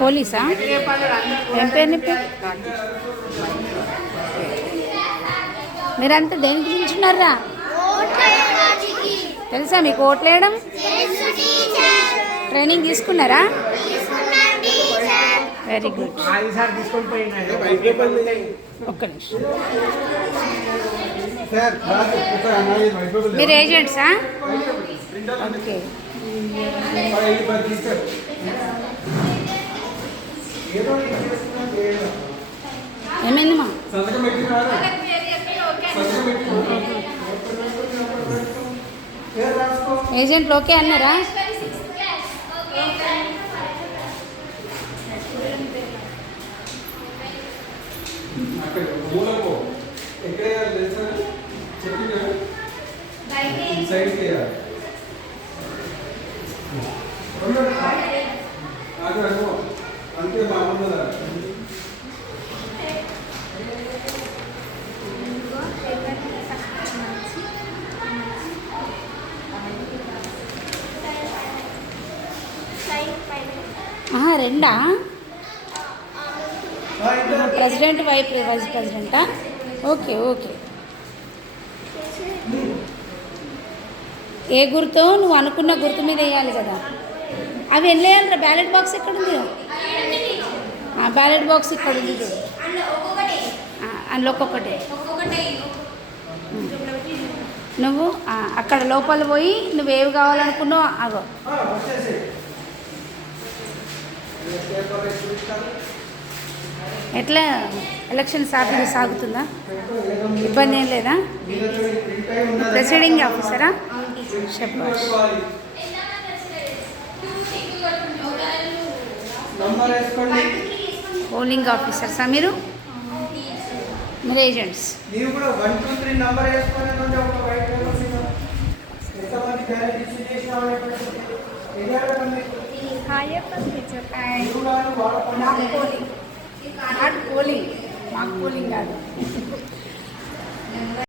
పోలీసా? ఏం పేరు నీ పేరు? మీరంతా దేని గురించి ఉన్నారా? తెలుసా మీకు ఓట్లు వేయడం? ట్రైనింగ్ తీసుకున్నారా? Very good. ఒక్క నిమిషం. మీరు ఏజెంట్సా? ఓకే. ఏమైంది మా? ఏజెంట్లు ఓకే అన్నారా? అంతే బాగుంటుందా? రెండా? ప్రెసిడెంట్ వైస్ ప్రెసిడెంటా? Okay okay. ఏ గుర్తో నువ్వు అనుకున్న గుర్తు మీద వేయాలి కదా. అవి ఎన్ని వేయాలిరా? బ్యాలెట్ బాక్స్ ఎక్కడ ఉంది? బ్యాలెట్ బాక్స్ ఇక్కడ ఉంది చూడు. అందులో ఒక్కొక్కటే. నువ్వు అక్కడ లోపల పోయి నువ్వేవి కావాలనుకున్నావు అగో. ఎట్లా ఎలక్షన్ సాగుతుందా? ఇబ్బంది ఏం లేదా? ప్రెసిడింగ్ ఆఫీసరా? శభాష్. పోలింగ్ ఆఫీసర్సా మీరు? మీరు ఏజెంట్స్. పోలింగ్ మాకు పోలింగ్ కాదు.